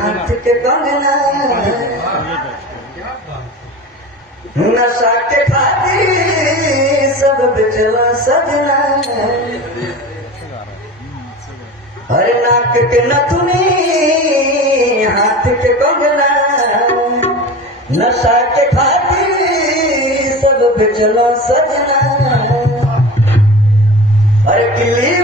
हाथ के कंगना नशा के खातिर सब बेचला सजना अरे नाक के नथुनी हाथ के कंगना नशा के खातिर सब बेचला सजना अरे किली